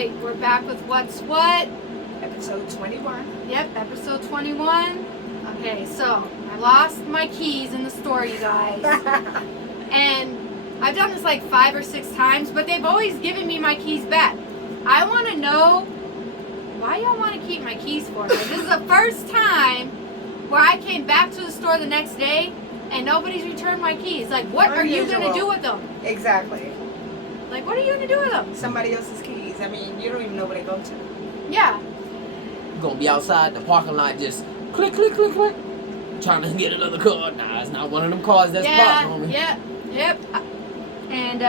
right, we're back with What's What. Episode 21. Yep, episode 21. Okay, so I lost my keys in the store, you guys. And I've done this like 5 or 6 times, but they've always given me my keys back. I want to know why y'all want to keep my keys for me. This is the first time where I came back to the store the next day and nobody's returned my keys. Like, what are you going to do with them? Exactly. Like, what are you going to do with them? Somebody else's keys. I mean, you don't even know where they go to. Yeah. You're going to be outside the parking lot just click, click, click, click. Trying to get another car. Nah, it's not one of them cars that's parked on me. Yep. And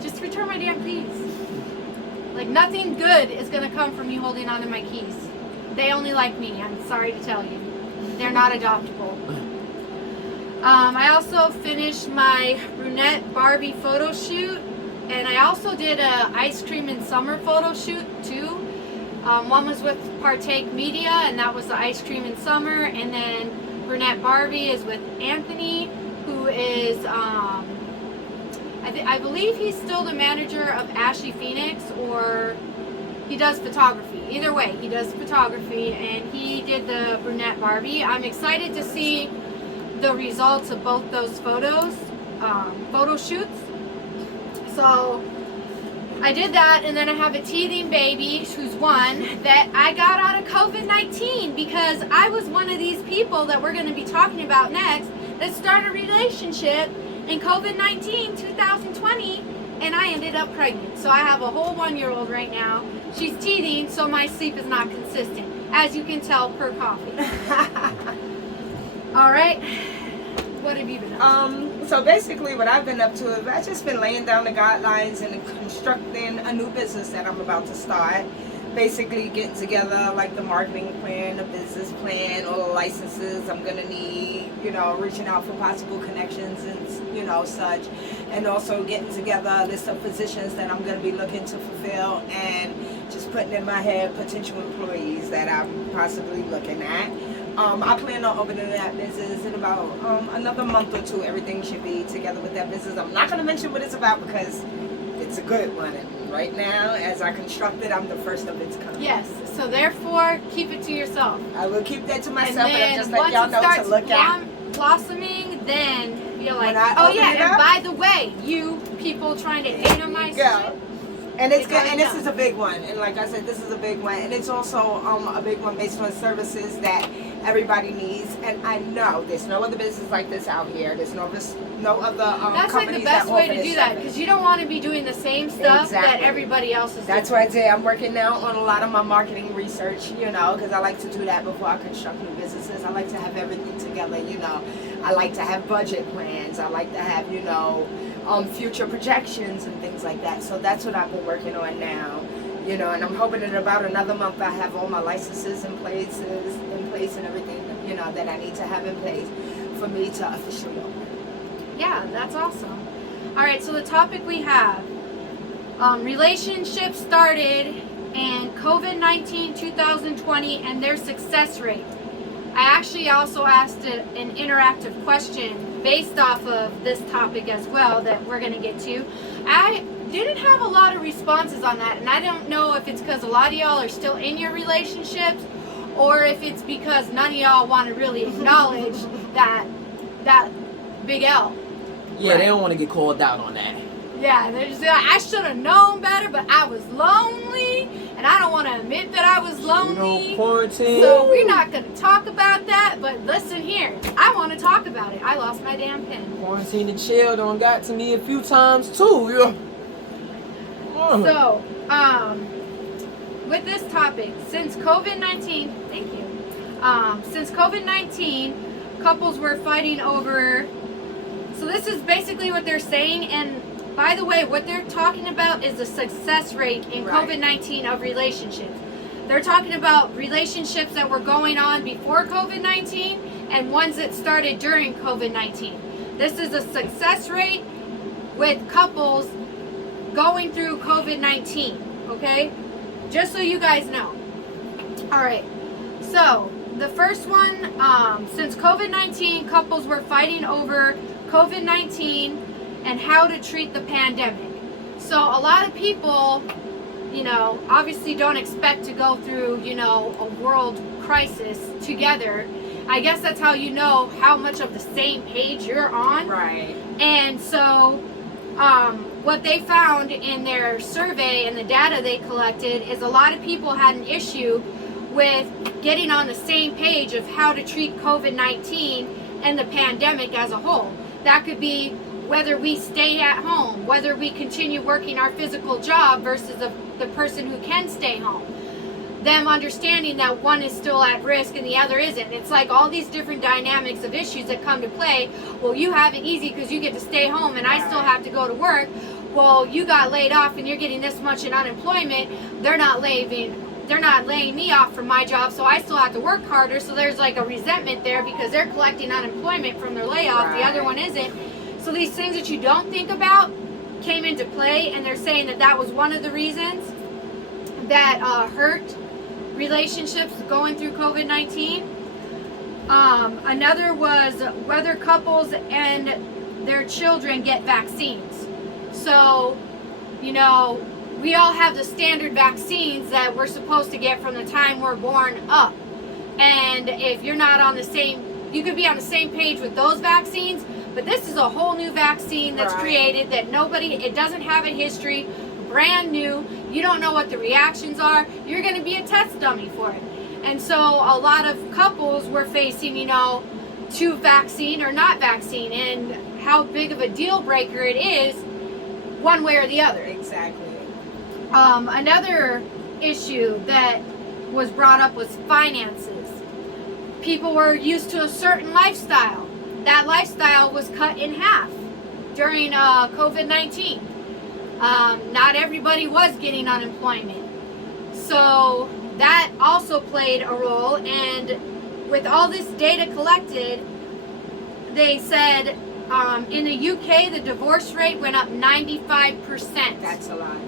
just return my damn keys. Like, nothing good is going to come from me holding on to my keys. They only like me. I'm sorry to tell you. They're not adoptable. I also finished my brunette Barbie photo shoot, and I also did a ice cream in summer photo shoot too. One was with Partake Media, and that was the ice cream in summer, and then brunette Barbie is with Anthony, who is I believe he's still the manager of Ashley Phoenix, or he does photography. Either way, he does photography, and he did the brunette Barbie. I'm excited to see the results of both those photo shoots. So I did that, and then I have a teething baby who's 1 that I got out of COVID-19 because I was one of these people that we're going to be talking about next that started a relationship in COVID-19 2020, and I ended up pregnant. So I have a whole 1-year-old right now. She's teething, so my sleep is not consistent, as you can tell per coffee. All right. What have you been up to? So basically what I've been up to is I've just been laying down the guidelines and constructing a new business that I'm about to start. Basically getting together like the marketing plan, the business plan, all the licenses I'm going to need, reaching out for possible connections and, such. And also getting together a list of positions that I'm going to be looking to fulfill, and just putting in my head potential employees that I'm possibly looking at. I plan on opening that business in about another month or 2. Everything should be together with that business. I'm not going to mention what it's about because it's a good one. And right now, as I construct it, I'm the first of its kind. Yes. So therefore, keep it to yourself. I will keep that to myself, and but I'm just letting once y'all it know starts to look out. blossoming, then you're like, When I oh open yeah, it and up, by the way, you people trying to hate on my shit. And it's good, and this is a big one. And like I said, this is a big one, and it's also a big one based on services that everybody needs. And I know there's no other business like this out here. There's no other That's companies like the best that way offer to do this that, service. because you don't want to be doing the same stuff that Exactly. everybody else is That's doing. why I say I'm working now on a lot of my marketing research, because I like to do that before I construct new businesses. I like to have everything together, I like to have budget plans. I like to have, future projections and things like that. So that's what I've been working on now, and I'm hoping in about another month I have all my licenses in place and everything, that I need to have in place for me to officially open. Yeah, that's awesome. All right, so the topic we have, relationships started in COVID-19 2020 and their success rate. I actually also asked an interactive question based off of this topic as well that we're going to get to. I didn't have a lot of responses on that, and I don't know if it's because a lot of y'all are still in your relationships, or if it's because none of y'all want to really acknowledge that big L. Yeah, They don't want to get called out on that. Yeah, they're just like, I should have known better, but I was lonely, and I don't want to admit that I was lonely. Quarantine. So we're not going to talk about that, but listen here. I want to talk about it. I lost my damn pen. Quarantine and chill done got to me a few times too. Yeah. So, with this topic, since COVID-19, thank you. Since COVID-19, couples were fighting over. So this is basically what they're saying, and by the way, what they're talking about is the success rate in COVID-19 of relationships. They're talking about relationships that were going on before COVID-19 and ones that started during COVID-19. This is a success rate with couples going through COVID-19, okay? Just so you guys know. All right, so the first one, since COVID-19, couples were fighting over COVID-19 and how to treat the pandemic. So a lot of people obviously don't expect to go through, a world crisis together. I guess that's how you know how much of the same page you're on. Right. And so, what they found in their survey and the data they collected is a lot of people had an issue with getting on the same page of how to treat COVID-19 and the pandemic as a whole. That could be whether we stay at home, whether we continue working our physical job versus the person who can stay home. Them understanding that one is still at risk and the other isn't. It's like all these different dynamics of issues that come to play. Well, you have it easy because you get to stay home and I still have to go to work. Well, you got laid off and you're getting this much in unemployment. They're not laying me off from my job, so I still have to work harder. So there's like a resentment there because they're collecting unemployment from their layoff. The other one isn't. So these things that you don't think about came into play, and they're saying that was one of the reasons that hurt relationships going through COVID-19. Another was whether couples and their children get vaccines. So, we all have the standard vaccines that we're supposed to get from the time we're born up. And if you're not on the same, you could be on the same page with those vaccines, but this is a whole new vaccine that's created that it doesn't have a history, brand new. You don't know what the reactions are. You're going to be a test dummy for it. And so a lot of couples were facing, to vaccine or not vaccine, and how big of a deal breaker it is one way or the other. Exactly. Another issue that was brought up was finances. People were used to a certain lifestyle. That lifestyle was cut in half during COVID-19. Not everybody was getting unemployment. So that also played a role. And with all this data collected, they said in the UK, the divorce rate went up 95%. That's a lot.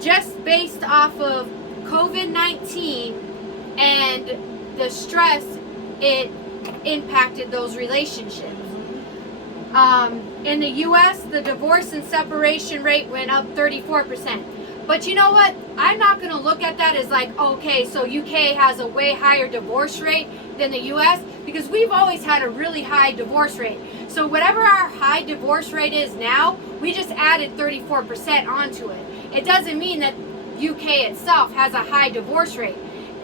Just based off of COVID-19 and the stress it impacted those relationships. In the US, the divorce and separation rate went up 34%. But you know what? I'm not going to look at that as like, okay, so UK has a way higher divorce rate than the US, because we've always had a really high divorce rate. So whatever our high divorce rate is now, we just added 34% onto it. It doesn't mean that UK itself has a high divorce rate.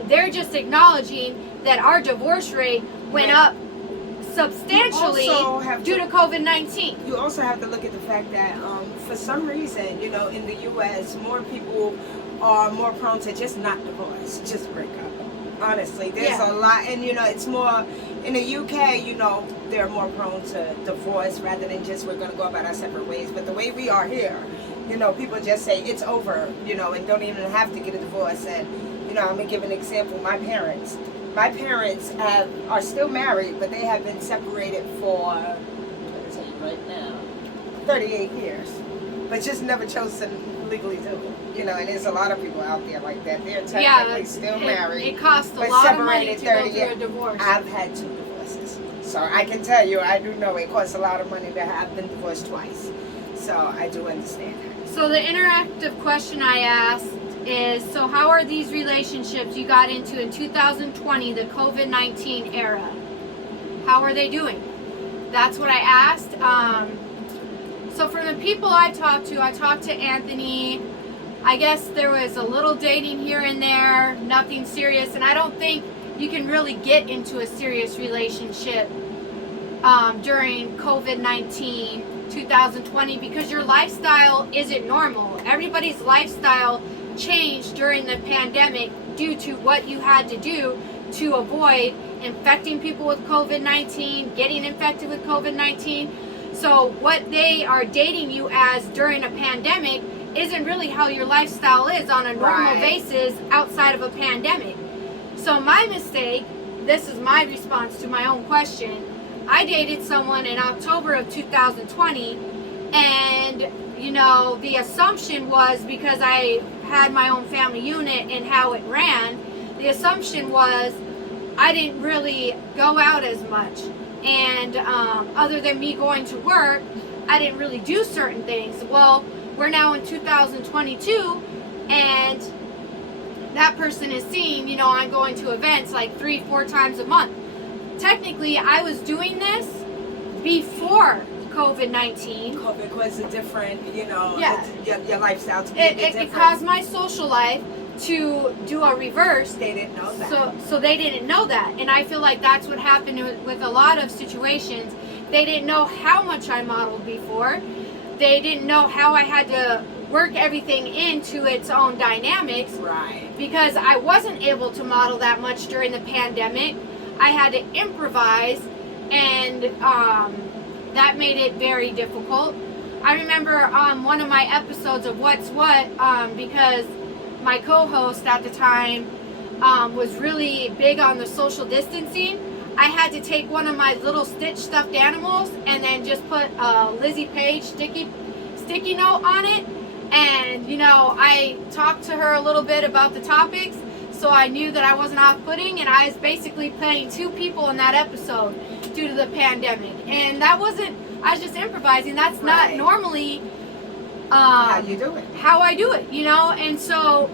They're just acknowledging that our divorce rate went up substantially due to COVID-19. You also have to look at the fact that for some reason, in the U.S., more people are more prone to just not divorce, just break up. Honestly, there's a lot, and it's more in the UK. They're more prone to divorce rather than just we're going to go about our separate ways. But the way we are here, people just say it's over, and don't even have to get a divorce. And I'm gonna give an example. My parents are still married, but they have been separated for, let me tell you right now, 38 years, but just never chose to legally do it. And there's a lot of people out there like that. They're technically still married. It costs a lot of money to go through a divorce. I've had 2 divorces, so I can tell you, I do know it costs a lot of money to have been divorced twice. So I do understand that. So the interactive question I asked is, so how are these relationships you got into in 2020, the COVID-19 era? How are they doing? That's what I asked. So from the people I talked to Anthony. I guess there was a little dating here and there, nothing serious, and I don't think you can really get into a serious relationship during COVID-19 2020 because your lifestyle isn't normal. Everybody's lifestyle changed during the pandemic due to what you had to do to avoid infecting people with COVID-19, getting infected with COVID-19. So what they are dating you as during a pandemic isn't really how your lifestyle is on a normal basis outside of a pandemic. So my mistake, this is my response to my own question, I dated someone in October of 2020, and the assumption was, because I had my own family unit and how it ran, the assumption was I didn't really go out as much, and other than me going to work, I didn't really do certain things. Well, we're now in 2022, and that person is seeing, you know, I'm going to events like 3-4 times a month. Technically, I was doing this before COVID-19. COVID was a different, you know, Yeah. your lifestyle to be It caused my social life to do a reverse. They didn't know that. So they didn't know that. And I feel like that's what happened with a lot of situations. They didn't know how much I modeled before. They didn't know how I had to work everything into its own dynamics. Right. Because I wasn't able to model that much during the pandemic. I had to improvise, and that made it very difficult. I remember one of my episodes of What's What, because my co-host at the time was really big on the social distancing. I had to take one of my little Stitch stuffed animals and then just put a Lizzie Page sticky note on it. And, you know, I talked to her a little bit about the topics, so I knew that I wasn't off-putting, and I was basically playing 2 people in that episode due to the pandemic. And that wasn't, I was just improvising. That's not normally how you do it. How I do it, you know? And so,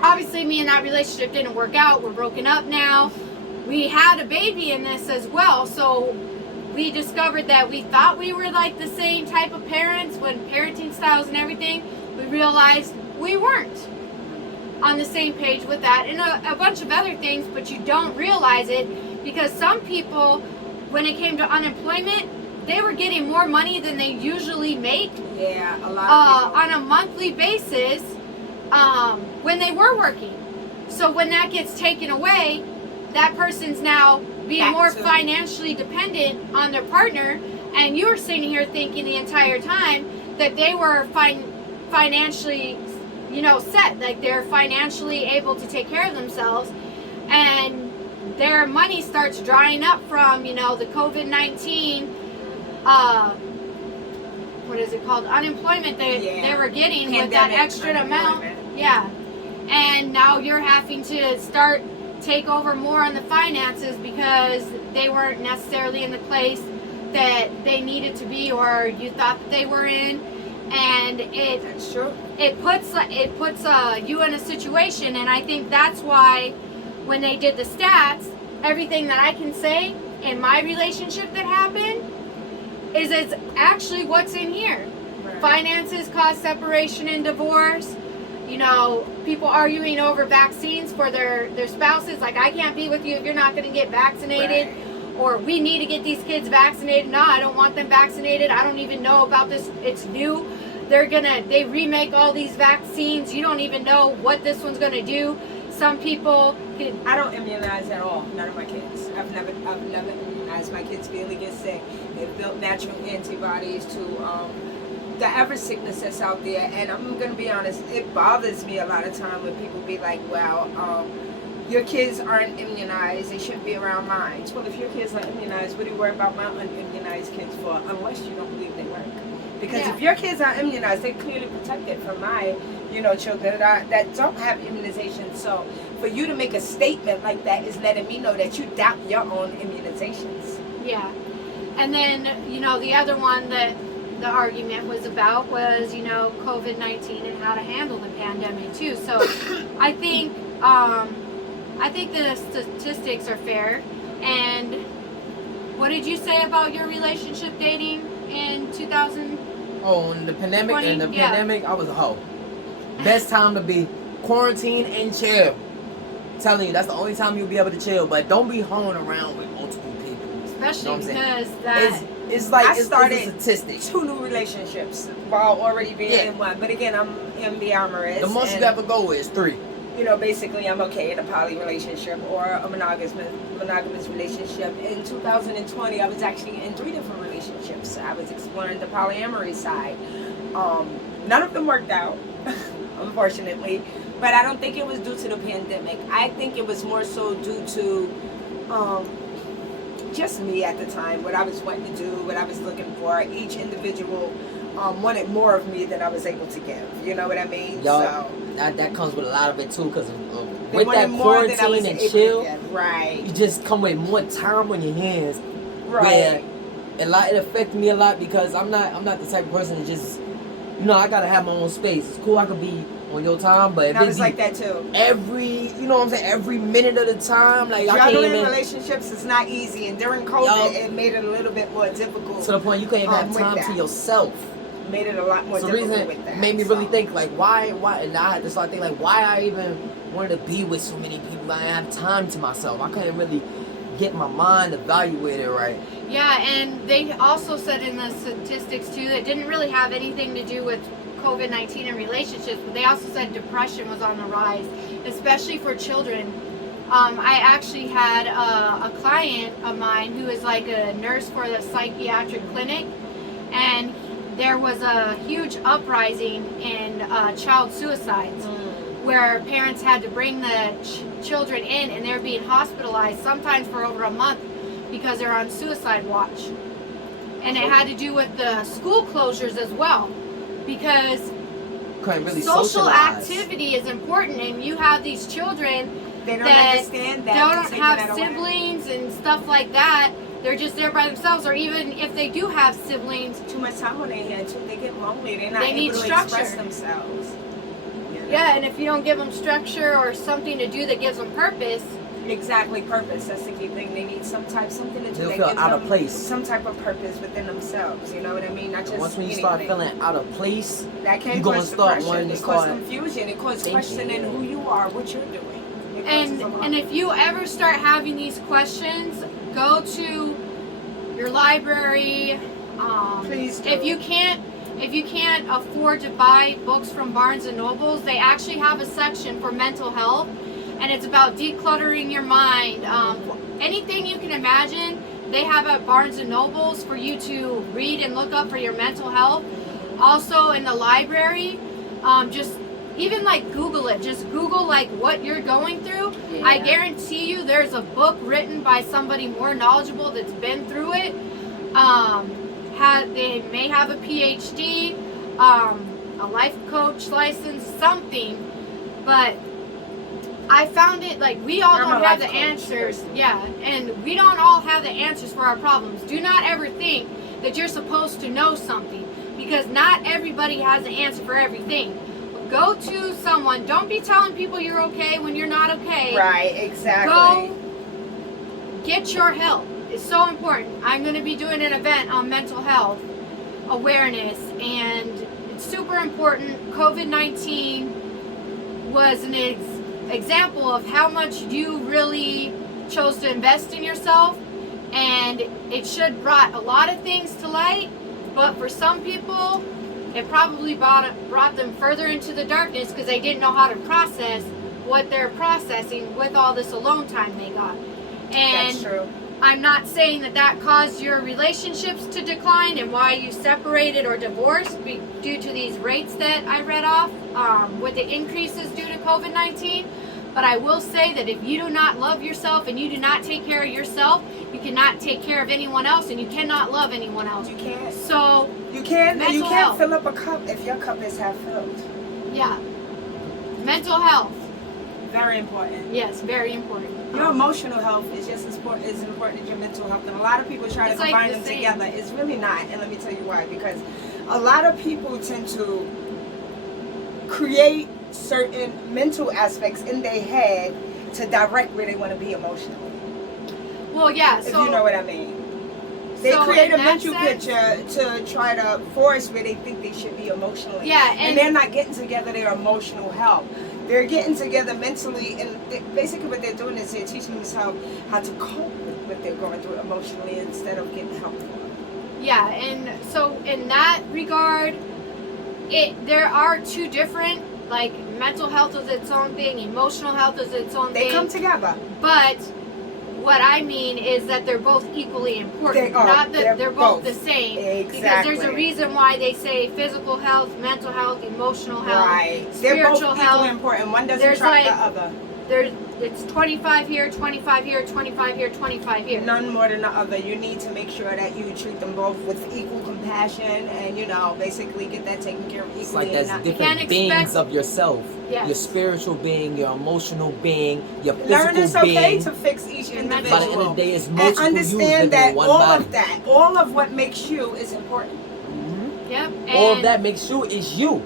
obviously, me and that relationship didn't work out. We're broken up now. We had a baby in this as well, so we discovered that we thought we were like the same type of parents when parenting styles and everything. We realized we weren't on the same page with that, and a bunch of other things, but you don't realize it because some people, when it came to unemployment, they were getting more money than they usually make. Yeah, a lot of people. On a monthly basis when they were working. So when that gets taken away, that person's now being more financially dependent on their partner, and you were sitting here thinking the entire time that they were financially, you know, set, like they're financially able to take care of themselves, and their money starts drying up from, you know, the COVID-19 what is it called, unemployment they were getting with that extra amount. Yeah. And now you're having to take over more on the finances because they weren't necessarily in the place that they needed to be or you thought that they were in. And That's true. it puts you in a situation, and I think that's why when they did the stats, everything that I can say in my relationship that happened is it's actually what's in here. Right. Finances cause separation and divorce. You know, people arguing over vaccines for their spouses, like I can't be with you if you're not going to get vaccinated. Right. Or we need to get these kids vaccinated. No, I don't want them vaccinated. I don't even know about this. It's new. They remake all these vaccines. You don't even know what this one's going to do. Some people I don't immunize at all. None of my kids. I've never immunized. My kids barely get sick. They've built natural antibodies to the every sickness that's out there. And I'm going to be honest, it bothers me a lot of time when people be like, well, your kids aren't immunized, they shouldn't be around mine. Well, if your kids are immunized, what do you worry about my unimmunized kids for? Unless you don't believe they work. Because if your kids are immunized, they're clearly protected from my, you know, children that don't have immunization. So for you to make a statement like that is letting me know that you doubt your own immunizations. Yeah. And then, you know, the other one that the argument was about was, you know, COVID-19 and how to handle the pandemic too. So I think the statistics are fair. And what did you say about your relationship dating in 2000? Oh, in the pandemic, 20? Pandemic, I was a hoe. Best time to be quarantined and chill. I'm telling you, that's the only time you'll be able to chill. But don't be hoeing around with multiple people. Especially you know because it's like I it's started a statistic. 2 new relationships while already being in one. But again, I'm ambiamorous. The most you ever go is 3. You know, basically, I'm okay in a poly relationship or a monogamous relationship. In 2020, I was actually in 3 different relationships. I was exploring the polyamory side. None of them worked out, unfortunately. But I don't think it was due to the pandemic. I think it was more so due to just me at the time, what I was wanting to do, what I was looking for. Each individual wanted more of me than I was able to give. You know what I mean? So that comes with a lot of it too, because they with that quarantine and chill, right? You just come with more time on your hands. Right. It affected me a lot because I'm not the type of person to just, you know, I gotta have my own space. It's cool I could be on your time, but if And I it was be like that too. you know what I'm saying, every minute of the time, like I can't Juggling even relationships is not easy, and during COVID, it made it a little bit more difficult. to the point you can't even have with time to that. yourself. Made it a lot more So the difficult reason with that. made me really think like why, and I had to start thinking like why I even wanted to be with so many people. I didn't have time to myself. I couldn't really get my mind evaluated right. Yeah, and they also said in the statistics too that didn't really have anything to do with COVID-19 and relationships, but they also said depression was on the rise, especially for children. I actually had a client of mine who is like a nurse for the psychiatric clinic, and there was a huge uprising in child suicides where parents had to bring the children in, and they're being hospitalized sometimes for over a month because they're on suicide watch. And it had to do with the school closures as well, because Really social socialize. activity is important, and you have these children They don't that understand that. don't have siblings and stuff like that. They're just there by themselves, or even if they do have siblings, Too much time on their hands, they get lonely. They're not They need able to structure. express themselves. You know? yeah, and if you don't give them structure or something to do that gives them purpose, Exactly, purpose. That's the key thing. They need something to do. They'll that feel gives out of them place. Some type of purpose within themselves. You know what I mean? Not just Once when you anything. start feeling out of place, that can you gonna cause start depression. wanting to It causes start confusion. It causes thinking, questioning who you are, what you're doing. It causes a lot. and if you ever start having these questions, go to your library. Please do. If you can't afford to buy books from Barnes and Nobles, they actually have a section for mental health, and it's about decluttering your mind. Anything you can imagine, they have at Barnes and Nobles for you to read and look up for your mental health. Also in the library, just even like Google it. Just Google like what you're going through. Yeah. I guarantee you there's a book written by somebody more knowledgeable that's been through it. They may have a PhD, a life coach license, something, but I found it like we all don't have the answers. Yeah, and we don't all have the answers for our problems. Do not ever think that you're supposed to know something, because not everybody has an answer for everything. Go to someone. Don't be telling people you're okay when you're not okay. Right, exactly. Go get your help. It's so important. I'm going to be doing an event on mental health awareness, and it's super important. COVID-19 was an example of how much you really chose to invest in yourself, and it should brought a lot of things to light, but for some people it probably brought them further into the darkness because they didn't know how to process what they're processing with all this alone time they got. And That's true. I'm not saying that caused your relationships to decline and why you separated or divorced due to these rates that I read off with the increases due to COVID-19. But I will say that if you do not love yourself and you do not take care of yourself, you cannot take care of anyone else, and you cannot love anyone else. You can't. So You can't mental health. fill up a cup if your cup is half filled. Yeah, mental health. Very important. Yes, very important. Your emotional health is just as important as your mental health. And a lot of people try to It's like combine the them same. together. It's really not. And let me tell you why. Because a lot of people tend to create certain mental aspects in their head to direct where they want to be emotionally. Well, yeah. If So you know what I mean. They so create in a that mental sense- picture to try to force where they think they should be emotionally. Yeah, and and- they're not getting together their emotional health. They're getting together mentally, and basically what they're doing is they're teaching themselves how to cope with what they're going through emotionally instead of getting help for it. Yeah, and so in that regard, there are two different, like mental health is its own thing, emotional health is its own They thing. come together. But what I mean is that they're both equally important. They are. Not that they're both the both. same. Because Exactly. there's a reason why they say physical health, mental health, emotional health, Right. They're both spiritual equally health. important. One doesn't There's track the like- other. It's 25 here, 25 here, 25 here, 25 here. None more than the other. You need to make sure that you treat them both with equal compassion and, basically get that taken care of equally. it's like and there's not- different can't beings expect- of yourself. Yes. Your spiritual being, your emotional being, your Learn it's physical okay being. to fix each By the individual. By the end of the day, it's And multiple you living understand that in one all body. of that, all of what makes you is important. Mhm. Yep. All of and- that makes you is you.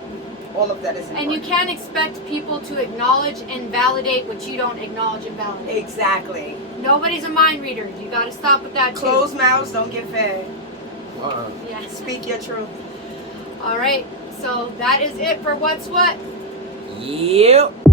all of that is important. And you can't expect people to acknowledge and validate what you don't acknowledge and validate. Exactly. Nobody's a mind reader. You got to stop with that too. Closed mouths don't get fed. Yeah. Speak your truth. All right. So that is it for What's What. Yep.